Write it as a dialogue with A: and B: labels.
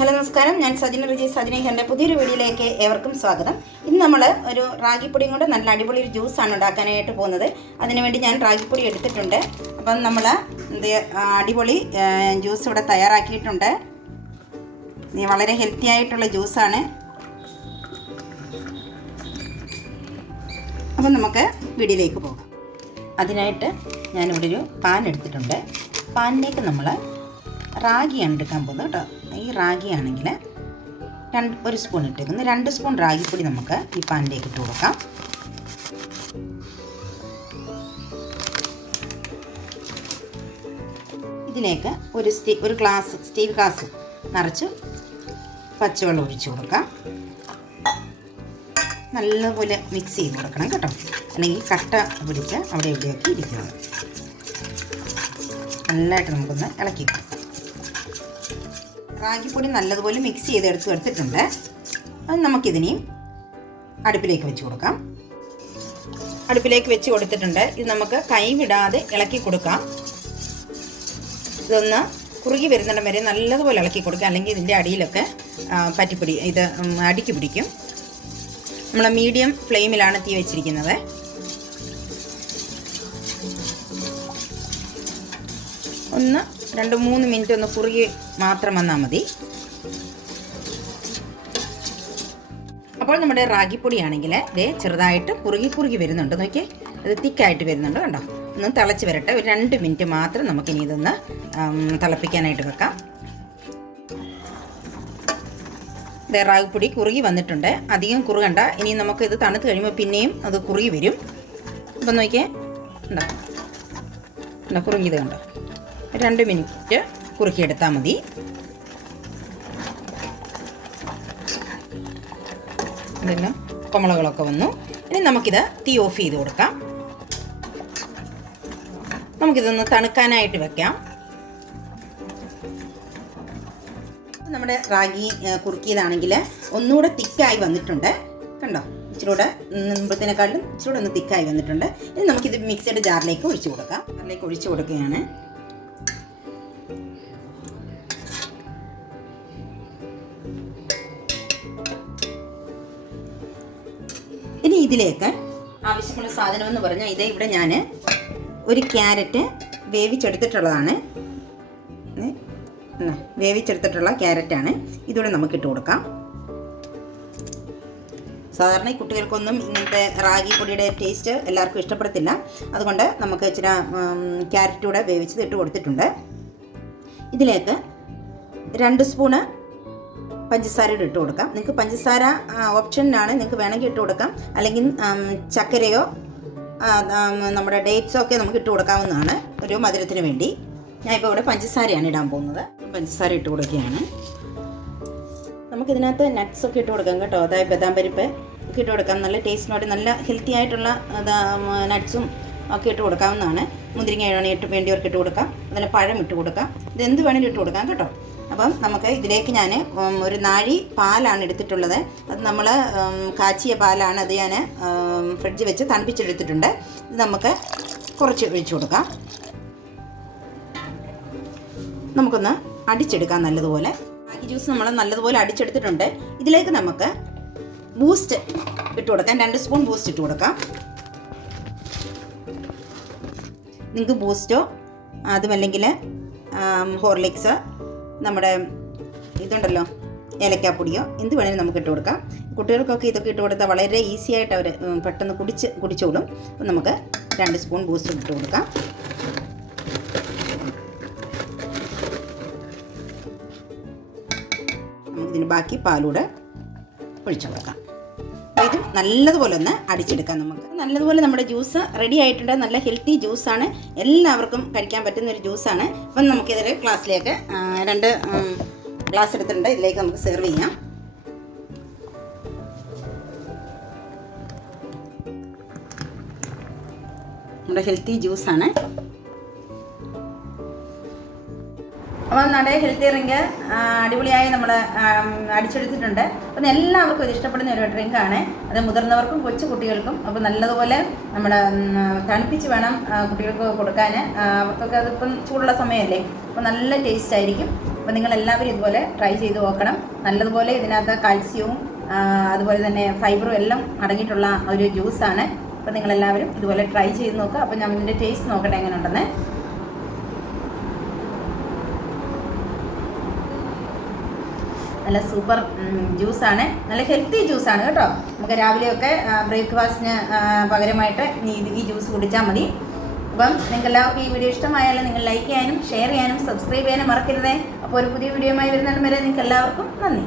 A: Hello നമസ്കാരം. ഞാൻ സജിന റിജി. സജിന എന്റെ പുതിയൊരു വീഡിയോയിലേക്ക് ഏവർക്കും സ്വാഗതം. ഇന്ന് നമ്മൾ ഒരു റാഗിപ്പൊടിയും കൊണ്ട് നല്ല അടിപൊളി ഒരു ജ്യൂസാണ് ഉണ്ടാക്കാനായിട്ട് പോകുന്നത്. അതിനുവേണ്ടി ഞാൻ റാഗിപ്പൊടി എടുത്തിട്ടുണ്ട്. അപ്പം നമ്മൾ അടിപൊളി ജ്യൂസ് ഇവിടെ തയ്യാറാക്കിയിട്ടുണ്ട്. വളരെ ഹെൽത്തി ആയിട്ടുള്ള ജ്യൂസാണ് അപ്പം നമുക്ക് വീഡിയോയിലേക്ക് പോകാം. അതിനായിട്ട് ഞാനിവിടെ ഒരു പാൻ എടുത്തിട്ടുണ്ട്. പാനിലേക്ക് നമ്മൾ റാഗിയാണ് എടുക്കാൻ പോകുന്നത് കേട്ടോ. ഈ റാഗി ആണെങ്കിൽ രണ്ട് ഒരു സ്പൂൺ ഇട്ടേക്കുന്നു. രണ്ട് സ്പൂൺ റാഗിപ്പൊടി നമുക്ക് ഈ പാനിലേക്ക് ഇട്ട് കൊടുക്കാം. ഇതിലേക്ക് ഒരു സ്റ്റീ ഒരു ഗ്ലാസ് സ്റ്റീൽ ഗ്ലാസ് നിറച്ച് പച്ചവെള്ളം ഒഴിച്ചു കൊടുക്കാം. നല്ലപോലെ മിക്സ് ചെയ്ത് കൊടുക്കണം കേട്ടോ. അല്ലെങ്കിൽ കട്ട പിടിച്ച് അവിടെ എവിടെയൊക്കെ ഇരിക്കുന്നത്. നല്ലതായിട്ട് നമുക്കൊന്ന് ഇളക്കി റാഗിപ്പൊടി നല്ലതുപോലെ മിക്സ് ചെയ്ത് എടുത്ത് എടുത്തിട്ടുണ്ട്. അത് നമുക്കിതിനെയും അടുപ്പിലേക്ക് വെച്ച് കൊടുക്കാം. അടുപ്പിലേക്ക് വെച്ച് കൊടുത്തിട്ടുണ്ട്. ഇത് നമുക്ക് കൈവിടാതെ ഇളക്കി കൊടുക്കാം. ഇതൊന്ന് കുറുകി വരുന്നിടം വരെ നല്ലതുപോലെ ഇളക്കി കൊടുക്കുക അല്ലെങ്കിൽ ഇതിന്റെ അടിയിലൊക്കെ പറ്റിപ്പിടി ഇത് അടിക്ക് പിടിക്കും. നമ്മൾ മീഡിയം ഫ്ലെയിമിലാണ് തീ വെച്ചിരിക്കുന്നത്. ഒന്ന് രണ്ട് മൂന്ന് മിനിറ്റ് ഒന്ന് കുറുകി മാത്രം വന്നാൽ മതി. അപ്പോൾ നമ്മുടെ റാഗിപ്പൊടിയാണെങ്കിൽ ഇതേ ചെറുതായിട്ട് കുറുകി കുറുകി വരുന്നുണ്ട്. നോക്കിയേ അത് തിക്കായിട്ട് വരുന്നുണ്ട് കണ്ടോ? ഒന്ന് തിളച്ച് വരട്ടെ. ഒരു രണ്ട് മിനിറ്റ് മാത്രം നമുക്കിനി ഇതൊന്ന് തിളപ്പിക്കാനായിട്ട് വെക്കാം. ഇതേ റാഗിപ്പൊടി കുറുകി വന്നിട്ടുണ്ട്. അധികം കുറുകണ്ട. ഇനി നമുക്ക് ഇത് തണുത്ത് കഴിയുമ്പോൾ പിന്നെയും അത് കുറുകി വരും. അപ്പം നോക്കിയേ ഉണ്ടോ ഉണ്ടോ കുറുകിയത് കണ്ടോ? രണ്ട് മിനിറ്റ് കുറുക്കിയെടുത്താൽ മതി. ഇതെല്ലാം കുമളകളൊക്കെ വന്നു. ഇനി നമുക്കിത് തീ ഓഫ് ചെയ്ത് കൊടുക്കാം. നമുക്കിതൊന്ന് തണുക്കാനായിട്ട് വെക്കാം. നമ്മുടെ റാഗി കുറുക്കിയതാണെങ്കിൽ ഒന്നുകൂടെ തിക്കായി വന്നിട്ടുണ്ട്. കണ്ടോ? ഇച്ചിരൂടെ മുമ്പത്തിനെക്കാളും ഇച്ചിരൂടെ ഒന്ന് തിക്കായി വന്നിട്ടുണ്ട്. ഇനി നമുക്കിത് മിക്സഡ് ജാറിലേക്ക് ഒഴിച്ചു കൊടുക്കാം. ജാറിലേക്ക് ഒഴിച്ചു കൊടുക്കുകയാണ്. ഇനി ഇതിലേക്ക് ആവശ്യമുള്ള സാധനം എന്ന് പറഞ്ഞാൽ ഇതേ ഇവിടെ ഞാൻ ഒരു ക്യാരറ്റ് വേവിച്ചെടുത്തിട്ടുള്ളതാണ്. വേവിച്ചെടുത്തിട്ടുള്ള ക്യാരറ്റാണ്. ഇതൂടെ നമുക്ക് ഇട്ട് കൊടുക്കാം. സാധാരണ കുട്ടികൾക്കൊന്നും ഇങ്ങനത്തെ റാഗി പൊടിയുടെ ടേസ്റ്റ് എല്ലാവർക്കും ഇഷ്ടപ്പെടത്തില്ല. അതുകൊണ്ട് നമുക്ക് ഇച്ചിരി ക്യാരറ്റ് കൂടെ വേവിച്ചത് ഇട്ട് കൊടുത്തിട്ടുണ്ട്. ഇതിലേക്ക് രണ്ട് സ്പൂണ് പഞ്ചസാരയുടെ ഇട്ട് കൊടുക്കാം. നിങ്ങൾക്ക് പഞ്ചസാര ഓപ്ഷനാണ് നിങ്ങൾക്ക് വേണമെങ്കിൽ ഇട്ട് കൊടുക്കാം. അല്ലെങ്കിൽ ചക്കരയോ നമ്മുടെ ഡേറ്റ്സോ ഒക്കെ നമുക്ക് ഇട്ട് കൊടുക്കാവുന്നതാണ് ഒരു മധുരത്തിന് വേണ്ടി. ഞാൻ ഇപ്പോൾ ഇവിടെ പഞ്ചസാരയാണ് ഇടാൻ പോകുന്നത്. പഞ്ചസാര ഇട്ട് കൊടുക്കുകയാണ്. നമുക്കിതിനകത്ത് നട്ട്സ് ഒക്കെ ഇട്ട് കൊടുക്കാം കേട്ടോ. അതായത് ബദാം പരിപ്പ് ഒക്കെ ഇട്ട് കൊടുക്കാം. നല്ല ടേസ്റ്റിനോട് നല്ല ഹെൽത്തി ആയിട്ടുള്ള നട്ട്സും ഒക്കെ ഇട്ട് കൊടുക്കാവുന്നതാണ്. മുന്തിരിങ്ങ വേണമെങ്കിൽ ഇട്ട് വേണ്ടിയവർക്ക് ഇട്ട് കൊടുക്കാം. അതിന് പഴം ഇട്ട് കൊടുക്കാം. ഇത് എന്ത് വേണമെങ്കിലും ഇട്ട് കൊടുക്കാം കേട്ടോ. അപ്പം നമുക്ക് ഇതിലേക്ക് ഞാൻ ഒരു നാഴി പാലാണ് എടുത്തിട്ടുള്ളത്. അത് നമ്മൾ കാച്ചിയ പാലാണ് അത് ഞാൻ ഫ്രിഡ്ജ് വെച്ച് തണുപ്പിച്ചെടുത്തിട്ടുണ്ട്. ഇത് നമുക്ക് കുറച്ച് ഒഴിച്ചു കൊടുക്കാം. നമുക്കൊന്ന് അടിച്ചെടുക്കാം നല്ലതുപോലെ. റാഗി ജ്യൂസ് നമ്മൾ നല്ലതുപോലെ അടിച്ചെടുത്തിട്ടുണ്ട്. ഇതിലേക്ക് നമുക്ക് ബൂസ്റ്റ് ഇട്ട് കൊടുക്കാം. രണ്ട് സ്പൂൺ ബൂസ്റ്റ് ഇട്ട് കൊടുക്കാം. നിങ്ങൾക്ക് ബൂസ്റ്റോ അതുമല്ലെങ്കിൽ ഹോർലിക്സ് നമ്മുടെ ഇതുണ്ടല്ലോ ഏലക്കാപ്പൊടിയോ എന്ത് വേണേലും നമുക്ക് ഇട്ട് കൊടുക്കാം. കുട്ടികൾക്കൊക്കെ ഇതൊക്കെ ഇട്ട് കൊടുത്താൽ വളരെ ഈസി ആയിട്ട് അവർ പെട്ടെന്ന് കുടിച്ച് കുടിച്ചോളും. അപ്പം നമുക്ക് രണ്ട് സ്പൂൺ ബൂസ്റ്റ് ഇട്ട് കൊടുക്കാം. നമുക്കിതിന് ബാക്കി പാലൂടെ ഒഴിച്ചു കൊടുക്കാം. ഇത് നല്ലതുപോലെ ഒന്ന് അടിച്ചെടുക്കാം നമുക്ക്. നല്ലതുപോലെ നമ്മുടെ ജ്യൂസ് റെഡി ആയിട്ടുണ്ട്. നല്ല ഹെൽത്തി ജ്യൂസാണ് എല്ലാവർക്കും കഴിക്കാൻ പറ്റുന്ന ഒരു ജ്യൂസാണ് അപ്പം നമുക്കിതൊരു ഗ്ലാസ്സിലേക്ക് രണ്ട് ഗ്ലാസ് എടുത്തിട്ടുണ്ട്. ഇതിലേക്ക് നമുക്ക് സെർവ് ചെയ്യാം. നമ്മുടെ ഹെൽത്തി ജ്യൂസാണ് അപ്പോൾ നല്ല ഹെൽത്തി ഡ്രിങ്ക് അടിപൊളിയായി നമ്മൾ അടിച്ചെടുത്തിട്ടുണ്ട്. അപ്പം എല്ലാവർക്കും ഇത് ഇഷ്ടപ്പെടുന്ന ഒരു ഡ്രിങ്കാണ് അത് മുതിർന്നവർക്കും കൊച്ചു കുട്ടികൾക്കും അപ്പോൾ നല്ലതുപോലെ നമ്മൾ തണുപ്പിച്ച് വേണം കുട്ടികൾക്ക് കൊടുക്കാൻ അവർക്കൊക്കെ അതിപ്പം ചൂടുള്ള സമയമല്ലേ? അപ്പോൾ നല്ല ടേസ്റ്റ് ആയിരിക്കും. അപ്പോൾ നിങ്ങൾ എല്ലാവരും ഇതുപോലെ ട്രൈ ചെയ്ത് നോക്കണം. നല്ലതുപോലെ ഇതിനകത്ത് കാൽസ്യവും അതുപോലെ തന്നെ ഫൈബറും എല്ലാം അടങ്ങിയിട്ടുള്ള ഒരു ജ്യൂസാണ് അപ്പോൾ നിങ്ങളെല്ലാവരും ഇതുപോലെ ട്രൈ ചെയ്ത് നോക്കുക. അപ്പോൾ ഞാൻ ഇതിന്റെ ടേസ്റ്റ് നോക്കട്ടെ എങ്ങനെ ഉണ്ടെന്ന് നല്ല സൂപ്പർ ജ്യൂസാണ്. നല്ല ഹെൽത്തി ജ്യൂസാണ് കേട്ടോ. നമുക്ക് രാവിലെയൊക്കെ ബ്രേക്ക്ഫാസ്റ്റിന് പകരമായിട്ട് ഈ ജ്യൂസ് കുടിച്ചാൽ മതി. അപ്പം നിങ്ങൾക്ക് എല്ലാവർക്കും ഈ വീഡിയോ ഇഷ്ടമായാലും നിങ്ങൾ ലൈക്ക് ചെയ്യാനും ഷെയർ ചെയ്യാനും സബ്സ്ക്രൈബ് ചെയ്യാനും മറക്കരുതേ. അപ്പോൾ ഒരു പുതിയ വീഡിയോയുമായി വരുന്നതിന് വരെ നിങ്ങൾക്ക് എല്ലാവർക്കും നന്ദി.